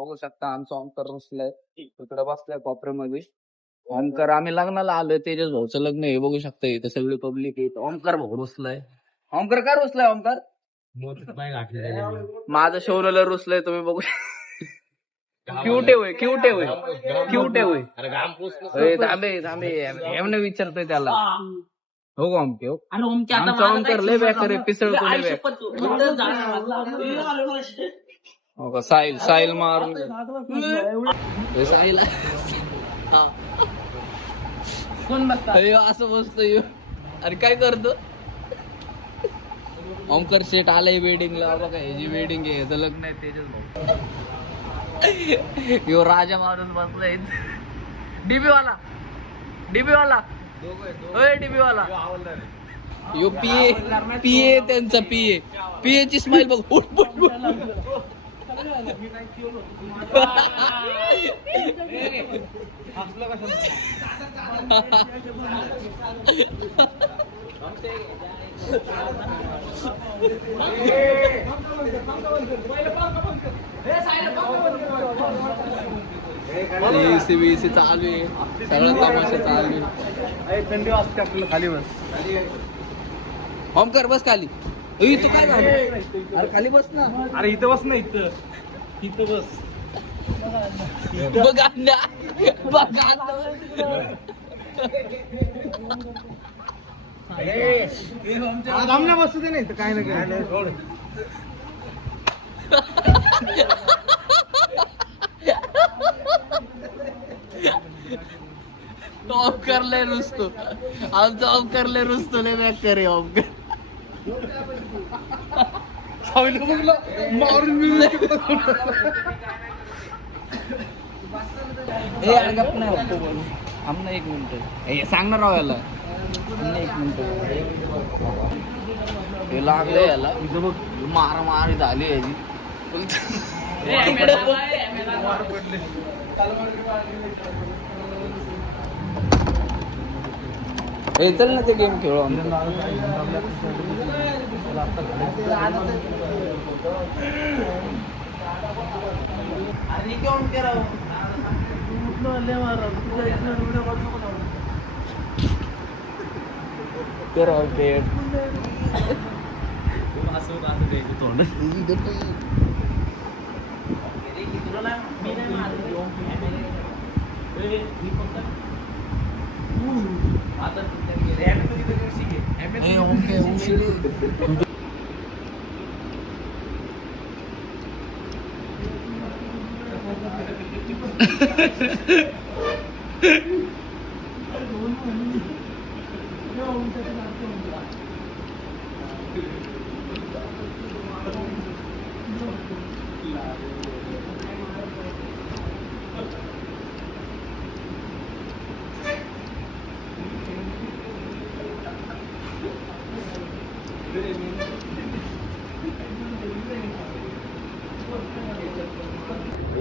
बघू शकता आमचा ओमकार बसलाय इकडे बसलाय कोपऱ्यामध्ये. ओमकार आम्ही लग्नाला आलोय, तेजस भाऊचं लग्न आहे, बघू शकता इथं सगळी पब्लिक आहे. ओमकार भाऊ रुसलाय. ओमकार काय रुसलाय? ओमकार माझं शौर्यला रुसलाय, तुम्ही बघू. क्यूट आहे होय, क्यूट आहे होय, क्यूट आहे होय. थांबे थांबे एवढं विचारतोय त्याला. हो का ओमके? आमचा ओमकार लय बेकार आहे, पिसळतो लय बेकार. हो का? साहिल साहिल मारून साहिल असं बसतोय. अरे काय करतो? ओमकार शेट आलाय वेडिंगला. बघा हे जी वेडिंग आहे याचं लग्न आहे तेजस भाऊ. यो राजा मारून बसलाय. डीबी वाला, डीबी वाला, डीबी वाला. यो पीए, पीए त्यांचा पीए, पीए ची स्माइल बघ. एसी चालू आहे, सगळं तमाशा चालू आहे. थंडी वाजते आपल्याला. खाली बस ओमकार, बस खाली. इथं काय झालं? अरे खाली बस ना. अरे इथं बस ना, इथं इथं बस. बघा ना, बघा ना, बसू दे नाही तर काय नाही. ओमकार लय रुसतो, आमचा ओमकार लय रुसतो, लय बॅक करे ओमकार. ए अरे गप नाही आमना एक मिनिट हे सांगणार राव याला. एक मिनिट हे लागले याला, मारामारी झाली याची. हे चल ना ते गेम खेळू.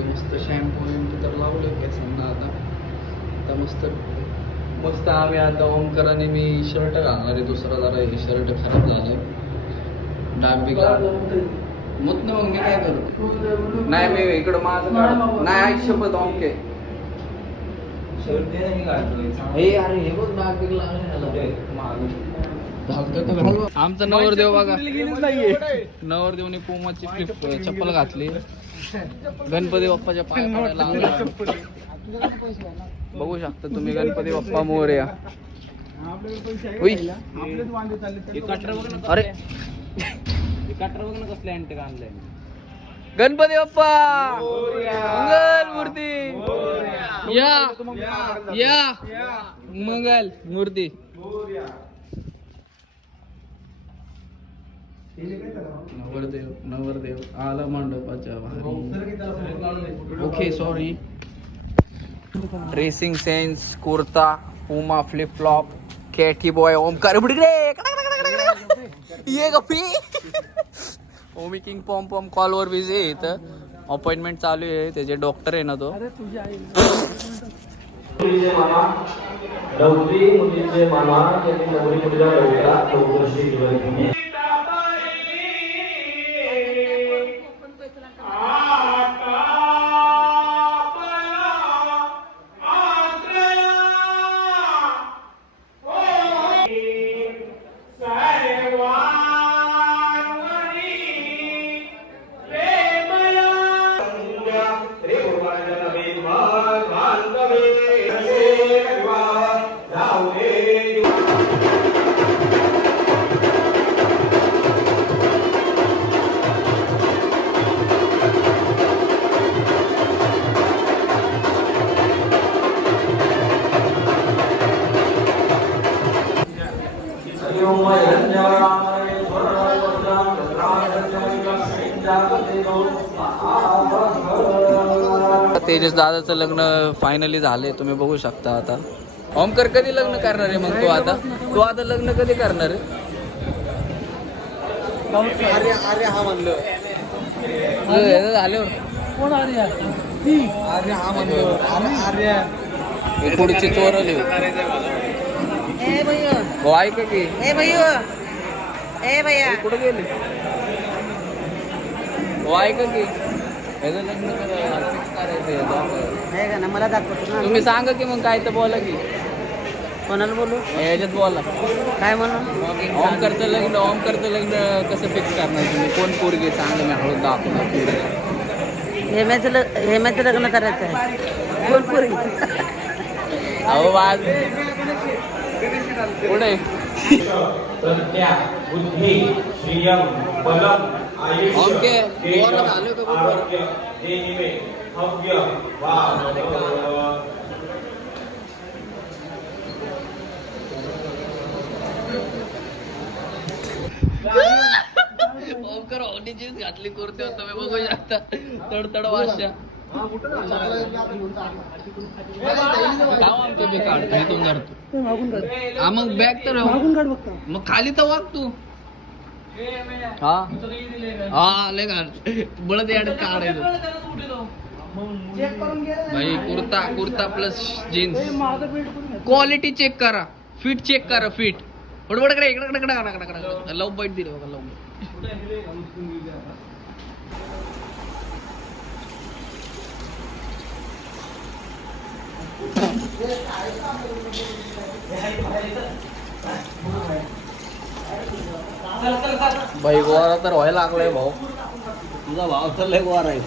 मस्त शॅम्पू तर लावले केसांना. आता मस्त मस्त आम्ही आता ओमकराने मी शर्ट घालणार आहे दुसरा. जरा हे शर्ट खराब झालंय, डाग बी मग ना. मग मी काय करू? नाही मी इकडं माझं नाही आयुष्यपत ओमके. हे अरे हे बघ डाग बिग लागले. आमचा नवरदेव बघा, नवरदेवने पुमाची चप्पल घातली, गणपती बाप्पाच्या पाया पडायला लागला. बघू शकता तुम्ही, गणपती बाप्पा मोरया. अरे कसले अँटे आणलंय. गणपती बाप्पा मंगल मूर्ती या मंगल मूर्ती. नवरदेव नवरदेव आला मंडपाच्या बाहेर. Okay sorry. Dressing sense, kurta, Puma, flip flop, cutie boy, Omkar ये गप्पी. ओमी किंग पॉम पॉम कॉलवर बिझी आहे. इथं अपॉइंटमेंट चालू आहे, त्याचे डॉक्टर आहे ना तो. तेजस दादाचं लग्न फायनली झालंय, तुम्ही बघू शकता. आता ओमकर कधी लग्न करणार आहे मग? तू आता लग्न कधी करणार आहे? अरे हा म्हणलं झाल्यावर कोण अरे हा म्हणलं अरे पुढची चोरली हो, ऐका की कुठं गेली हो, ऐका की ह्याचं लग्न करायचं मला दाखवतो तुम्ही सांगा की मग काय तर बोला की. कोणाला बोलू ह्याच्यात बोला काय म्हणू ओमकारचं लग्न कसं फिक्स करणार तुम्ही? कोण पोरगी सांगा, मी हळून दाखवणार. हेम्याचं लग्न करायचं आहे. कोण पोरी अहो वाज पुढे प्रज्ञा बुद्धी श्रियम बलम आयुष्य ओके, तेज, बोला झालं का? आरोग्य देहिमे हव्य वा ओमकार ऑडिजीच घातली कुर्ती होतं, मी बघू शकता. तडतड वाशा आमचं बी काढतो इथून धरतो. हा मग बॅग तर मग खाली तर वाग तू. हा लय घाल बळत याड काढायचं भाई. Kurta plus jeans quality check करा, फिट चेक करा, फिट. बडबडकडे इकडे लव बाईट दिले बघा, लव भाई. गोवारा तर व्हायला लागलाय भाऊ. तुझा भाव तर लय गोवार आहे.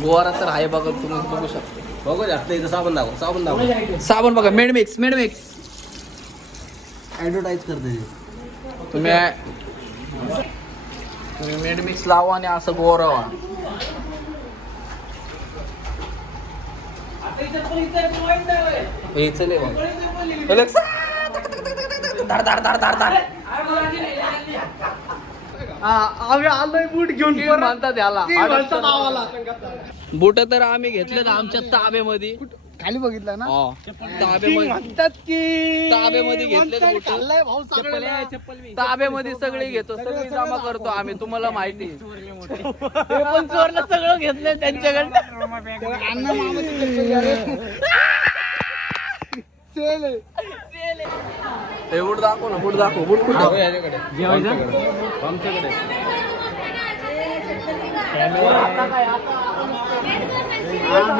गोवारा तर आहे बघा, तुम्ही बघू शकता. बघू जास्त इथं साबण दाखव साबण बघा, मेडमिक्स ऍडव्हर्टाईज करते तुम्ही मेडमिक्स लावा आणि असं गोरा व्हा. हे चले आलोय बूट घेऊन म्हणतात याला बुट तर आम्ही घेतले ना आमच्या ताब्यामध्ये. खाली बघितलं ना ताब्यामध्ये म्हणतात की ताब्यामध्ये घेतले ताब्यामध्ये सगळे घेतो, सगळी जमा करतो आम्ही, तुम्हाला माहिती. पण चोरला सगळं घेतलं त्यांच्याकडे. बुट दाखव ना, बुट दाखव. बुट कुठे आमच्याकडे.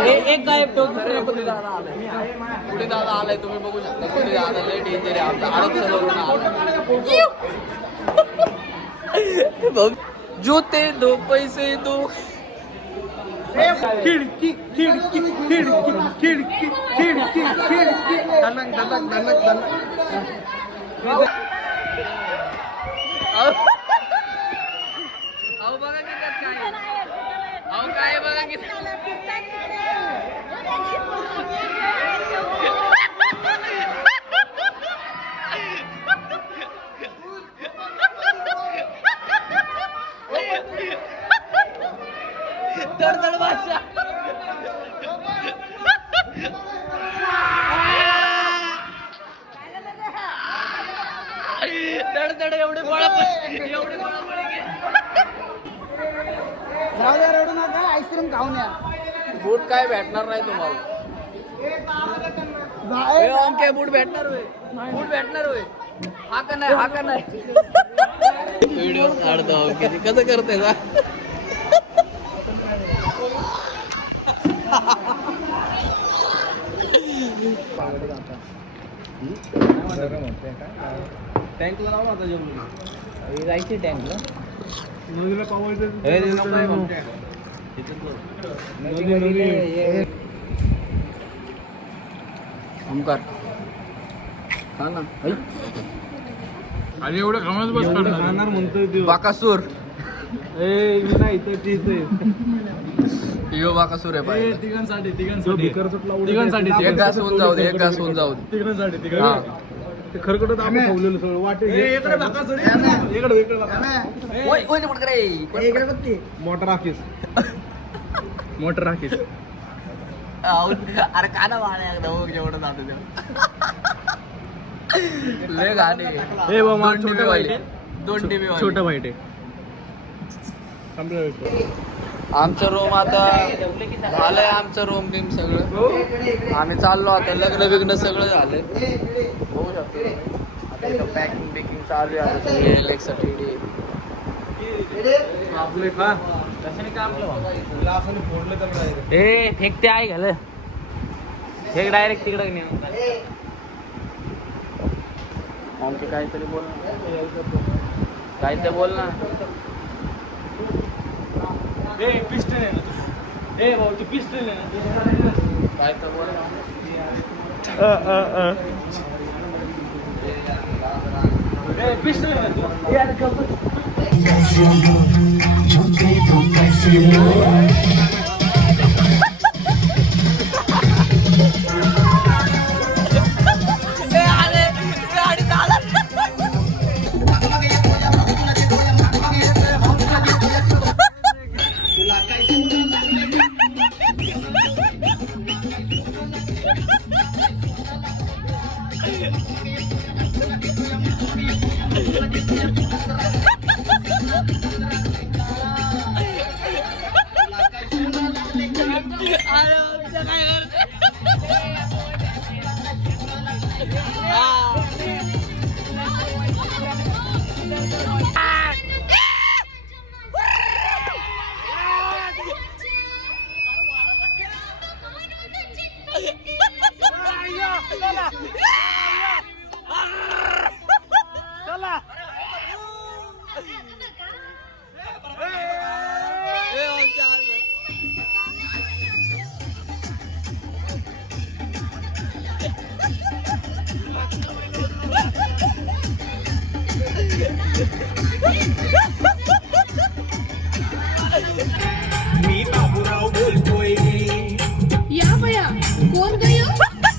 एक गायब पुढे दादा आलाय, तुम्ही बघू शकता. पुढे दादा लय डेंजर आहे आमचा. जूते दो पैसे दो. खिडकी खिडकी खिडकी खिडकी खिडकी खिडकी धनक धनक धनक धनक. अहो बघा की त्यात काय, अहो काय बघा की दडदड भाषा. दडदड एवढे रडू नका, आईस्क्रीम खाऊन या. बूट काय भेटणार नाही तुम्हाला. ओके बूट भेटणार होय, बूट भेटणार होय. हा का नाही व्हिडिओ काढतो. ओके कसं करते का? टँकला लावा आता जेवण जायची टँकला. ओमकार हा ना आणि एवढं खाणार म्हणतोय बाकासूर. नाही तर तीच यो बाकासूर आहे पाहिजे. तिघांसाठी एक घास होऊन जाऊ दे, एक घास होऊन जाऊ दे. तिघांसाठी हा. ते खरकटत आपण ठेवलेलं सगळं वाटे ओय, ओय, पटकन रे. मोटर राखीस मोटर राखीस अरे काना वाळा एकदा हो जेवढं जातो लय गाणे हे बाबा दोन छोटं TV वाईट वाले. दोन टीव्ही छोटं वाईट आहे आमचं रूम आता झालंय आमचं रूम बिम सगळं आम्ही चाललो आता लग्न बिग्न सगळं झालंय होऊ शकतो आता इथं पॅकिंग बिकिंग चालू आहे आता सगळे एलेक्साठी आपले खा ए फेकते आहे घाल फेक डायरेक्ट तिकडे नेऊन आमचे काहीतरी बोल ना काहीतरी बोल ना ए पिस्टन आहे ना ए भाऊ ती पिस्टन आहे ना काय तर बोल ना ए पिस्टन आहे ना तू या बया कोण गयो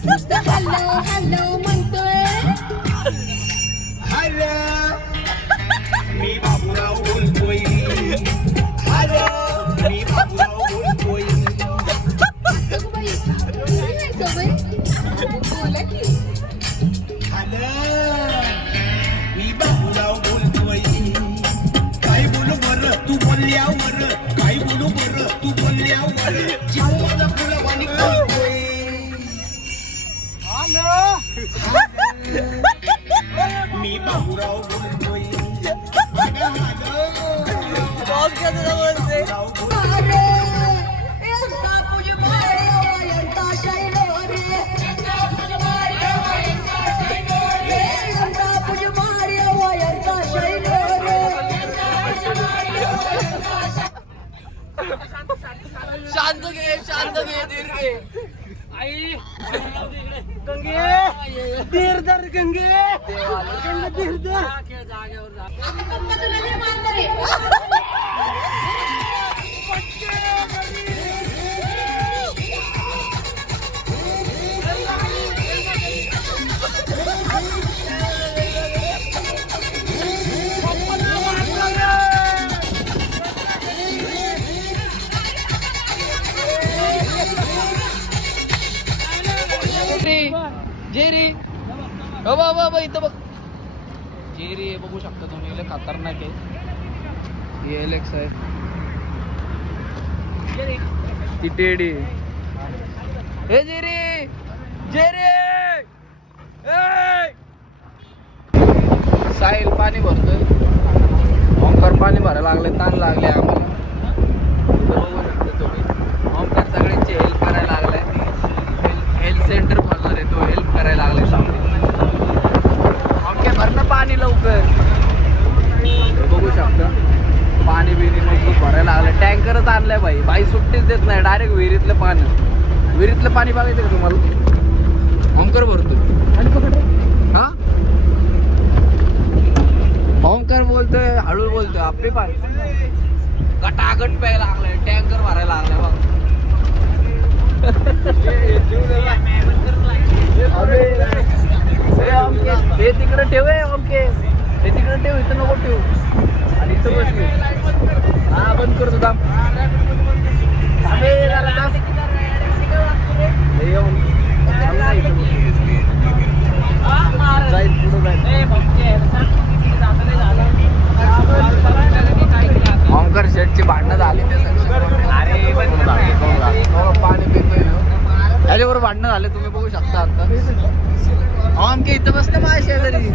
नुसतं हॅलो हॅलो म्हणतोय मी बाबूराव बोलतोय मी बाबूराव बोलतोय अगं बाई काय नाही सवय बोला की मी बाबूराव बोलतोय काय बोलू बरं तू बोलल्यावर काय बोलू बरं तू बोलल्यावर जीव माझा फुलवाणी करतोय मी बाबूराव बोलतोय अरे एंता तुझ मारे एंता शैलो रे एंता तुझ मारे एंता शैलो रे शांत घे धीर घे धीर धर गंगे धीर धर पप्पा तुला नाही मारणार रे जेरी बाबा इथं बघ जेरी हे बघू शकता तुम्ही लय खतरनाक आहे हे एलेक्स आहे ती टेडी हे जेरी जेरी साहिल पाणी भरतोय ओंकार पाणी भरायला लागले ताण लागले आम्हाला इथं बघू शकता तुम्ही ओंकार सगळ्यांची हेल्प करायला लागलाय हेल्थ सेंटर खोलणार आहे तो हेल्प करायला लागलाय सामने ओके भरणं पाणी लवकर बघू शकता पाणी बिनी मजबूत भरायला लागलं टँकरच आणलाय बाई सुट्टीच देत नाही डायरेक्ट विहिरीतलं पाणी बघायचं का तुम्हाला ओंकार भरतो हा ओंकार बोलतोय हळू बोलतोय आपले पाणी गटागट प्यायला लागलाय टँकर भरायला लागलाय बघ हे तिकडे ठेव ओके हे तिकडे ठेव इथं नको ठेव आणि इथं बसली हा बंद करतो थांब भांडणं झाले तुम्ही बघू शकता आता. अहो आमच्या इथं बसतं माझ्या शेजारी.